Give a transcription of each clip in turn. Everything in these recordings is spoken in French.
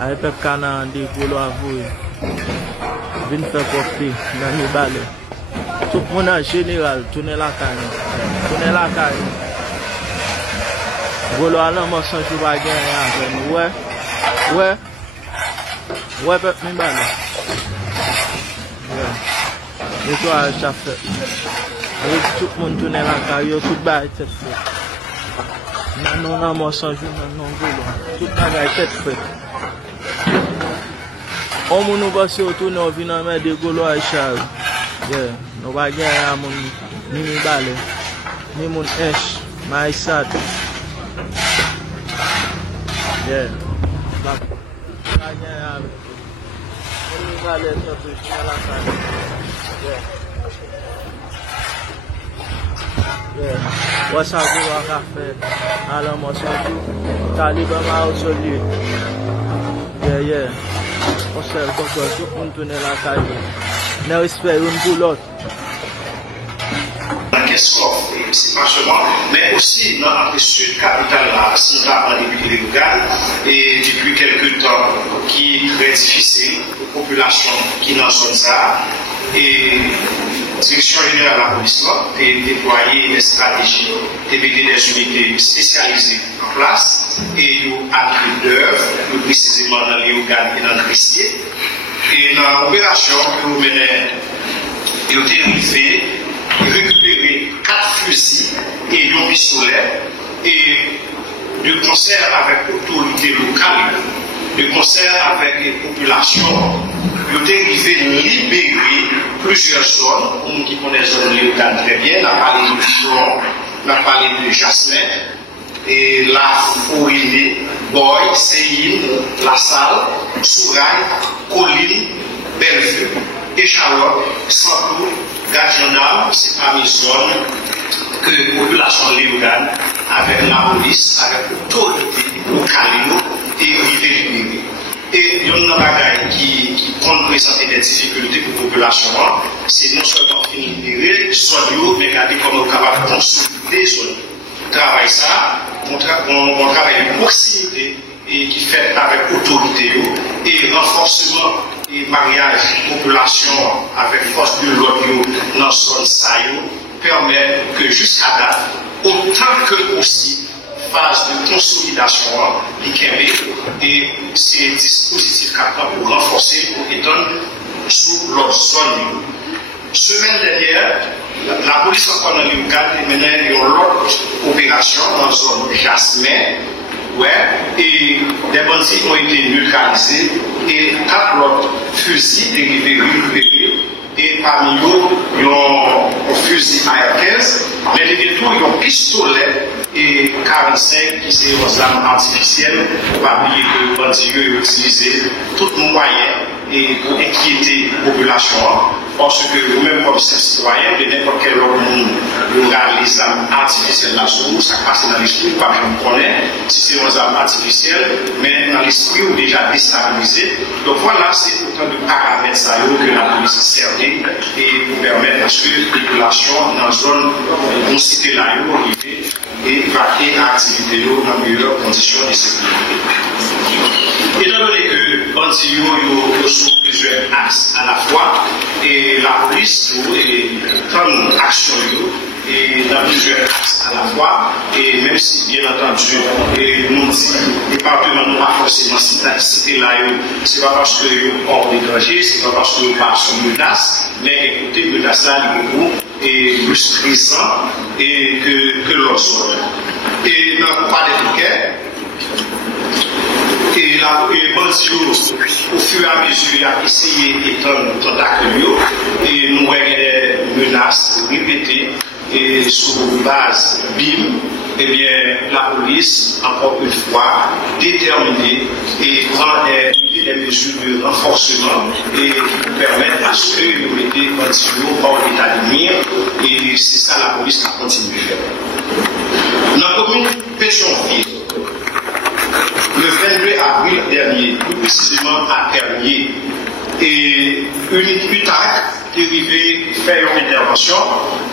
Aye pep kana di golo avoué. Vin faire porter dans les balles. Tout le monde en général, tourner la caille. Tourner la caille. Golo à l'homme sans jouer à gagner. Ouais, pep mi balle. Et toi, ça fait. Et tout le monde tourner la caille, tout bail tête fait. Non, moi sans jouer, non, golo. Tout bail tête fait. On nous passe autour nous venons mettre des golo à Charles. Nous va gagner à mon mini balle. Ni mon esh, my sad. Va gagner à mon balle sur la salle. What's up, café? Alors moi surtout, Taliban m'a aujourd'hui. On sait pourquoi tout le monde tourne la caille. Nous espérons pour l'autre. Qu'est-ce qu'on fait? C'est pas seulement, mais aussi dans la sud capitale, là, centrale de l'Église locale, et depuis quelques temps, qui est très difficile pour la population qui n'en sont ça. Et la direction générale de la police a déployé des stratégies, des unités spécialisées en place, et à plus d'œuvre, plus précisément dans les organes et dans le Christier. Et dans l'opération que vous menez, il a été arrivé récupérer 4 fusils et un pistolet, et de concert avec l'autorité locale, de concert avec les populations, il a été arrivé libérer plusieurs zones, pour nous qui connaissent les zones locales très bien, on a parlé de Flon, on a parlé de Jasmin, et la Fourine, Boy, Seyine, La Salle, Souraille, Colline, Bellevue, Échalote, Santou, Gationnam, c'est parmi les zones que la population locale, avec la police, avec l'autorité locale, et libérée. Et il y a une bagaille qui présenter des difficultés pour la population, c'est non seulement libérer les zones, mais regarder comment on est capable de consolider les zones. Travail ça, on travaille de proximité et qui fait avec autorité et renforcement et mariage population avec force de l'ordre dans zone ça permet que jusqu'à date, autant que aussi phase de consolidation et ces dispositifs capables pour renforcer pour étendre sous leur zone. Semaine dernière, la police encore dans le cadre a mené une autre opération dans la zone Jasmin, et des bandits ont été neutralisés et 4 autres fusils dérivés récupérés, et parmi eux, il y a un fusil AR-15, mais les tout, il y a un pistolet et 45 qui sont des armes artificielles, parmi les bandits ont utilisé tout moyen et pour inquiéter la population, parce que vous-même comme citoyen, de n'importe quel autre monde, vous avez les armes artificielles là sous ça passe dans l'esprit, pas que je connais, si c'est des armes artificielles, mais dans l'esprit, vous déjà déstabilisé. Donc voilà, c'est autant de paramètres ça, que la police servait et pour permettre à ce que la population dans la zone où cité là, et vaquer à l'activité dans de meilleures conditions de sécurité. Étant donné que Bantio sont plusieurs axes à la fois, et la police prend action et dans plusieurs axes à la fois, et même si bien entendu, nous le département n'a pas forcément cité là, c'est pas parce que hors des dangers, c'est pas parce que nous pas sous menace, mais écoutez, menace là, il est beaucoup et plus présent et que l'autre. Et dans le cas des bouquets, et la Bantio, au fur et à mesure, il a essayé d'étendre tentacule et nous avons des menaces répétées et sur base BIM, eh bien, la police, encore une fois, déterminée et prend des mesures de renforcement et qui permettent à ce que nous mettions Bantio hors l'état de nuire, et c'est ça la police a continué à faire. Dans la commune Pétionville, le 22 avril dernier, plus précisément à Pernier, et une UTAC est arrivée faire une intervention,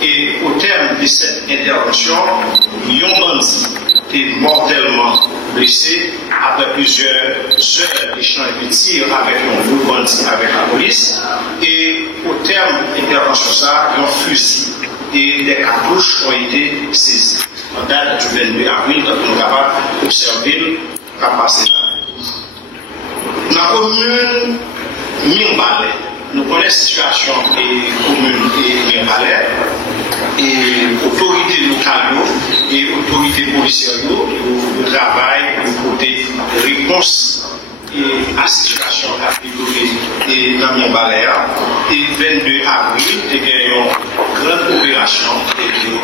et au terme de cette intervention, un bandit est mortellement blessé après plusieurs heures d'échange de tirs avec un groupe bandit avec la police. Et au terme d'intervention, ça, un fusil et des cartouches ont été saisis. En date du 22 avril, donc nous sommes capables d'observer la passé. Dans la commune Mirbalais, nous connaissons la situation de la commune Mirbalais. Et autorités locales et autorités policières nous travaillent pour côté réponse à la situation et dans mon balai. Et 22 avril, il y a une grande opération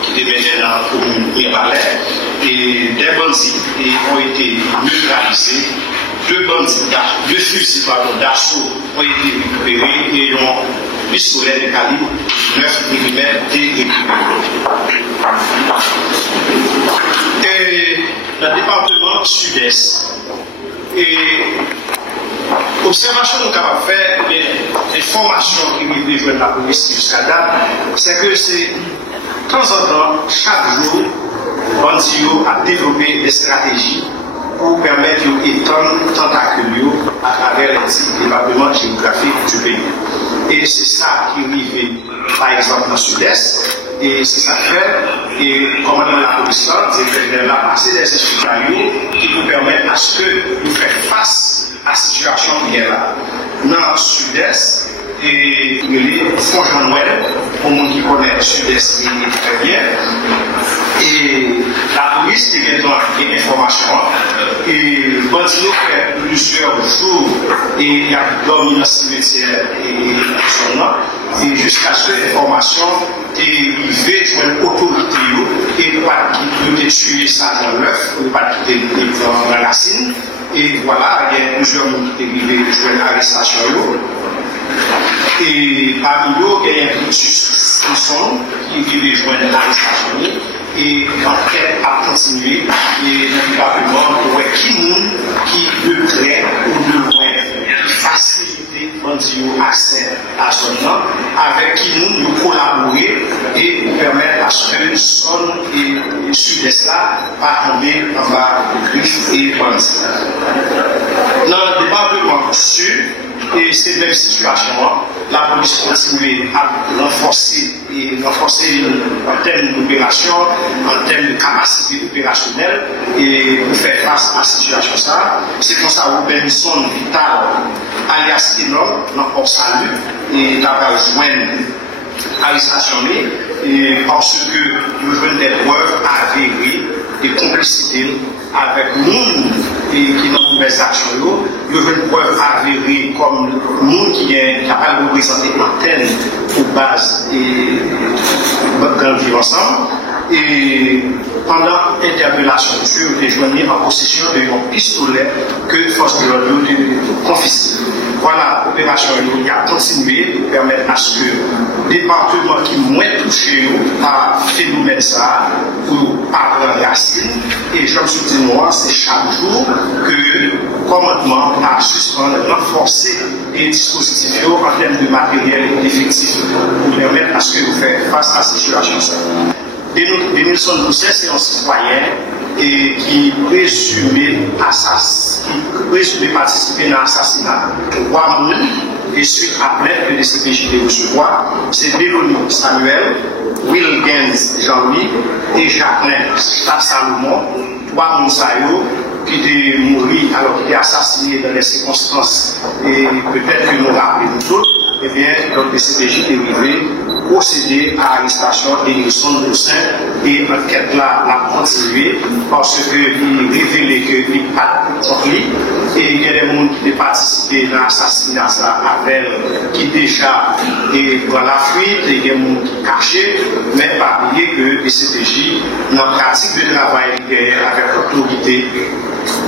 qui est menée dans la commune Mirbalais. Et des bandits ont été neutralisés. Deux fusils d'assaut ont été récupérés et un pistolet de calibre 9 mm et récupéré. Et dans le département sud-est, et observation que nous avons fait, les formations qui nous rejoignent la police jusqu'à date, c'est que c'est de temps en temps, chaque jour, Bandio a développé des stratégies pour permettre d'étendre tentacules à travers les départements géographiques du pays. Et c'est ça qui arrive, par exemple, dans le sud-est, et c'est ça fait, et comme dans la police, c'est la passé des instructions qui nous permettent à ce que nous fassions face à la situation qui est là. Dans le sud-est, et les fonds Jean-Noël, pour le monde qui connaît le sud-est très bien, et la police qui vient donner des informations, et Bandio fait plusieurs jours, et il y a dormi dans le cimetière et jusqu'à ce que l'information est arrivée sur une autorité et pas qui peut tuer ça dans l'œuf, ou pas qui peut dans la racine. Et voilà, il y a plusieurs gens qui sont arrivés sur une arrestation. Et parmi eux, il y a un Brutus Simpson qui vit rejoindre l'arrestation. Et l'enquête a continué. Et dans le département, pour qui de près ou de loin faciliter Bandio accès à son nom, avec qui nous collaborer et nous permettre à ce que le sol et le sud-est là pas tomber en bas de griffes et bandits. Dans le département sud, et cette même situation, la police continue à renforcer en termes d'opération, en termes de capacité opérationnelle, et pour faire face à cette situation. C'est comme ça Robinson Vital, alias Enom, dans Port Salut, et d'avoir joint l'arrestation, parce que nous jouons des preuves avérées de complicité avec nous qui n'ont pas des actions, nous avons une preuve avérée comme nous qui est capable de représenter l'antenne pour base et de vivre ensemble. Et pendant l'interpellation, nous avons joigné en possession d'un pistolet que force de l'ordre a confisqué. Voilà, l'opération a continué pour permettre à ce que le département qui est moins touché par le phénomène ça, pour prendre racine. Et je me suis dit, moi, c'est chaque jour que le commandement a suspendu, renforcé les dispositifs en termes de matériel et d'effectifs pour permettre à ce que vous faites face à cette situation. Denilson Doucet, c'est un citoyen et qui présumait participer à l'assassinat de Guamou et suite après que les CPJ de recevoir, c'est Bélonie Samuel, Will Gens Jean-Louis et Jacqueline Salomon, trois Moussaïo qui étaient morts alors qu'il est assassiné dans les circonstances et peut-être que nous rappelons tous. Eh bien, donc le CPJ est arrivé procéder à l'arrestation de Denilson Doucet et l'enquête là a continué parce qu'il révélait qu'il n'y a pas de conflit et il y a des gens qui ont participé dans l'assassinat avec qui déjà est dans la fuite et il y a des gens qui cachés, mais pas oublier que le CPJ, dans la pratique de travail avec l'autorité,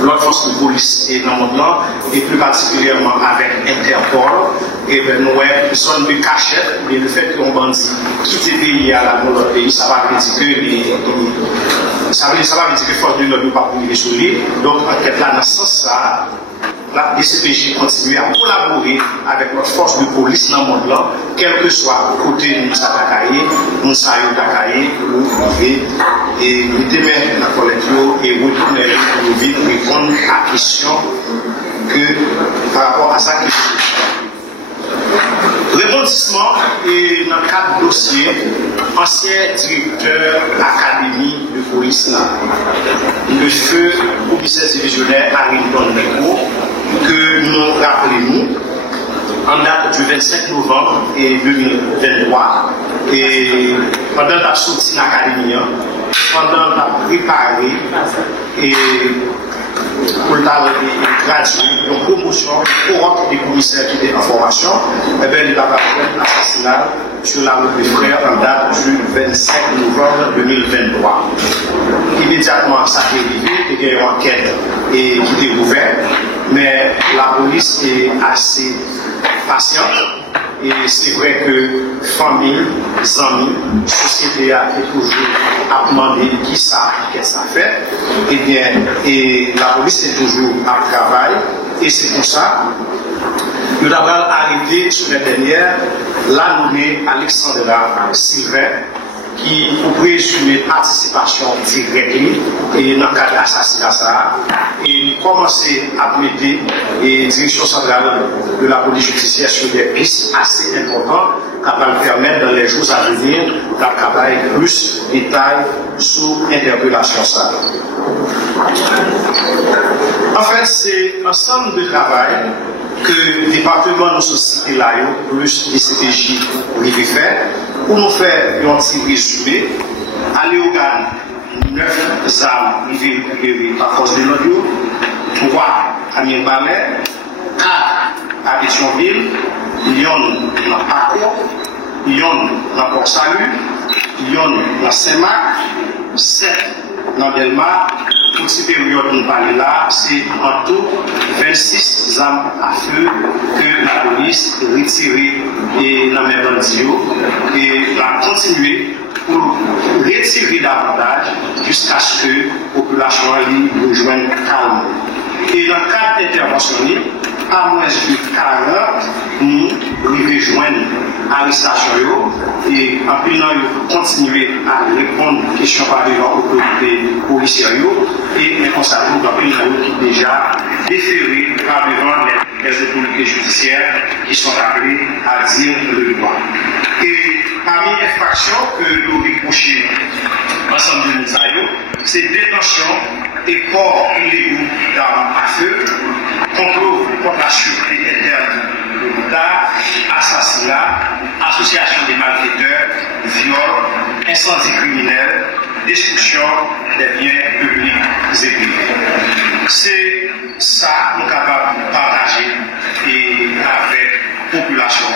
l'autre force de police et dans le monde, et plus particulièrement avec Interpol, et bien nous avons besoin de cachette, mais le fait qu'on bandit quitte le pays à la notre pays, ça va dire que ça va dire que force de l'ordre ne pas pour les souliers. Donc enquête là dans ce sens ça la DCPJ continue à collaborer avec notre force de police dans le monde là, quel que soit côté Moussa Takaye, Moussa Takaye, pour priver et mettez dans la collecte et retourner pour vite répondre à la question que par rapport à ça que rebondissement et dans le cadre dossier, ancien directeur académie de police, le feu commissaire divisionnaire Harrington Neko, que nous rappelons en date du 25 novembre 2023, et pendant la sortie de l'académie, pendant la préparé et pour le gradué, une promotion, une cohorte des commissaires qui étaient en formation, et bien il a fait l'assassinat sur la route des frères en date du 25 novembre 2023. Immédiatement, ça est arrivé, il y a eu une enquête qui est ouverte, mais la police est assez patiente. Et c'est vrai que famille, amis, société a toujours à demander qui ça, qu'est-ce que ça fait. Eh bien, et la police est toujours à travail. Et c'est pour ça que nous avons arrêté sur la dernière la nommée Alexandra Sylvain, qui pour présumer participation directe et dans le cadre de l'assassinat et commencer à plaider et direction centrale de la police judiciaire sur des pistes assez importantes qui vont permettre dans les jours à venir de travailler plus de détails sur l'interpellation. En fait, c'est un ensemble de travail que le département de nos sociétés là, plus les CPJ, nous fait pour nous faire un petit résumé. Aller au GAN, 9 armes récupérées par force de l'audio, 3 à Mien-Balais, 4 à Pétionville, Lyon dans Paco, Lyon dans Port-Salut, Lyon dans Saint-Marc, 7 dans Delmar. Pour cette période nous parlons là, c'est en tout 26 armes à feu que la police a retirées dans les bandios et va continuer pour retirer davantage jusqu'à ce que la population rejoigne calme. Et dans le cadre d'intervention, à moins de 40, nous rejoignons l'arrestation et en plus nous continuer à répondre aux questions par les autorités policières et nous constatons qu'il y a qui déjà déféré par devant les autorités judiciaires qui sont appelées à dire le droit. Et parmi les infractions que nous reprochons ensemble de nous, c'est détention et port illégaux d'armes à feu, complot contre la sûreté interne de l'État, assassinat, association des malfaiteurs, viol, incendie criminel, destruction des biens publics et privés. C'est ça que nous sommes capables de partager avec la population.